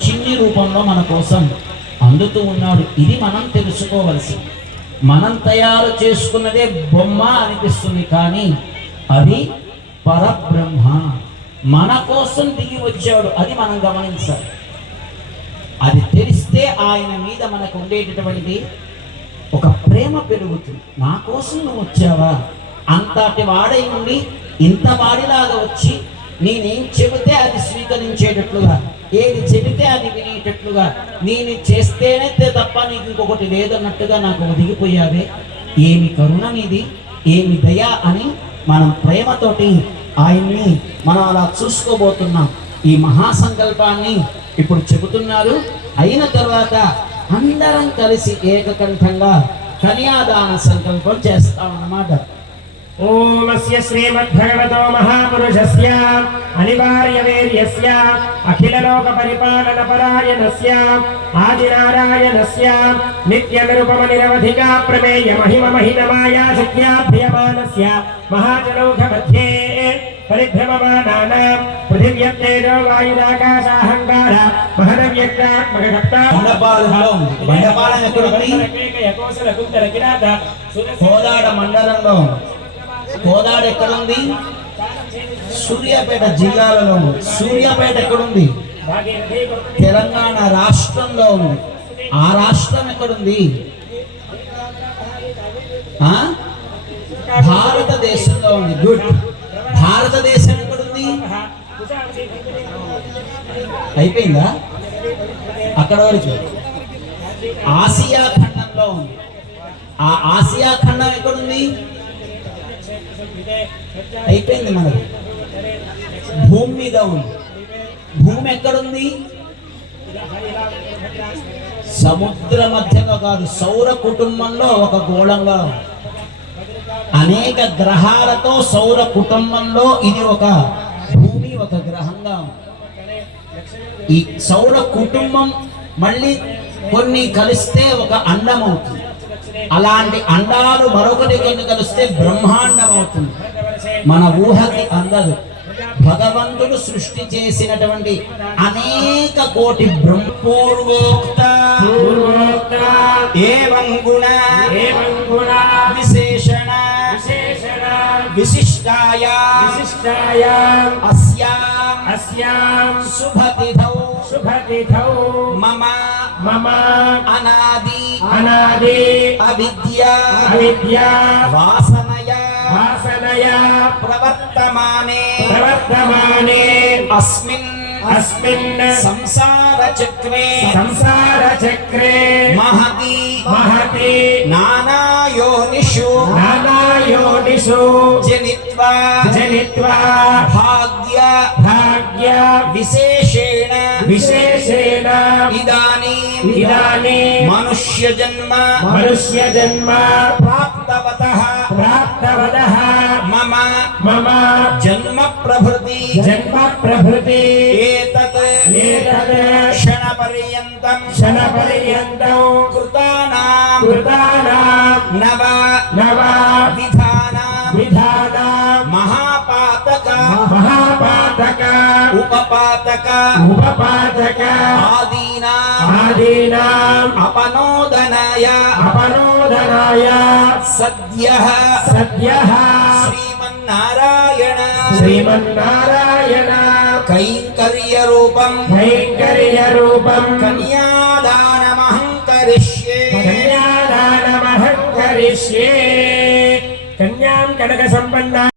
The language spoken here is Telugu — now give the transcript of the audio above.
చిన్ని రూపంలో మన కోసం అందుతూ ఉన్నాడు. ఇది మనం తెలుసుకోవలసి. మనం తయారు చేసుకున్నదే బొమ్మ అనిపిస్తుంది, కానీ అది పరబ్రహ్మ మన కోసం దిగి వచ్చాడు. అది మనం గమనించాలి. అది తెలిస్తే ఆయన మీద మనకు ఉండేటటువంటి ఒక ప్రేమ పెరుగుతుంది. నా కోసం నువ్వు వచ్చావా, అంతటి వాడై ఉండి ఇంత వాడిలాగా వచ్చి నేనేం చెబితే అది స్వీకరించేటట్లుగా, ఏది చెబితే అది వినేటట్లుగా, నేను చేస్తేనే తప్ప నీకు ఇంకొకటి లేదన్నట్టుగా నాకు ఒదిగిపోయావే, ఏమి కరుణ నీది, ఏమి దయ అని మనం ప్రేమతోటి ఆయన్ని మనం అలా చూసుకోబోతున్నాం. ఈ మహాసంకల్పాన్ని ఇప్పుడు చెబుతున్నారు. అయిన తర్వాత అందరం కలిసి ఏకకంఠంగా కన్యాదాన సంకల్పం చేస్తామన్నమాట. ఓమస్య శ్రీమద్భగవతో మహాపురుషస్య అనివార్యవేర్యస్య అఖిలలోక పరిపాలన పరాయణస్య ఆదినారాయణస్య నిత్యనిరుపమ నిరవధిక ప్రమేయ మహిమ మహినమాయా శక్త్యాభ్యమానస్య మహాజనౌఘ మధ్యే పరిభ్రమమానానాం పృథివ్యత్తేజో వాయురాకాశాహంకార మహనవ్యక్తాత్మకర్తా బండపాలెం ఎక్కడుంది? కోదాడ మండలంలో. కోదాడ ఎక్కడుంది? సూర్యాపేట జిల్లాలలో ఉంది. సూర్యాపేట ఎక్కడుంది? తెలంగాణ రాష్ట్రంలో ఉంది. ఆ రాష్ట్రం ఎక్కడుంది? భారతదేశంలో ఉంది. గుడ్. భారతదేశం ఎక్కడుంది? అయిపోయిందా? అక్కడ వరకు. ఆసియా ఖండంలో ఉంది. ఆ ఆసియా ఖండం ఎక్కడుంది? అయిపోయింది. మనది భూమి మీద ఉంది. భూమి ఎక్కడుంది? సముద్ర మధ్యలో కాదు, సౌర కుటుంబంలో ఒక గోళంగా ఉంది. అనేక గ్రహాలతో సౌర కుటుంబంలో ఇది ఒక భూమి, ఒక గ్రహంగా ఉంది. ఈ సౌర కుటుంబం మళ్ళీ కొన్ని కలిస్తే ఒక అండం అవుతుంది. అలాంటి అండాలు మరొకటి కొన్ని కలిస్తే బ్రహ్మాండం అవుతుంది. మన ఊహకి అందదు. భగవంతుడు సృష్టి చేసినటువంటి అనేక కోటి బ్రహ్మపూర్వోక్త ఏవం గుణ విశేషణ విశిష్టాయ అస్యాం శుభతిథౌ మమ అనాది అవిద్యా వాసనయా ప్రవర్తమానే అస్మిన్ సంసార చక్రే మహతి నానాయోనిషు జనిత్వా భాగ్య విశేషేణ ఇదానీ మనుష్య జన్మ ప్రాప్తవతః మమ జన్మ ప్రభృతి ఏతత్ క్షణ పర్యంతం కృతానాం నవ విధానాం మహాపాతక ఉపపాతక ఆదీనాం అపనోదనాయ సద్యః శ్రీమన్నారాయణ కైంకర్య రూపం కన్యాదానమహం కరిష్యే కన్యాం కనక సంపన్న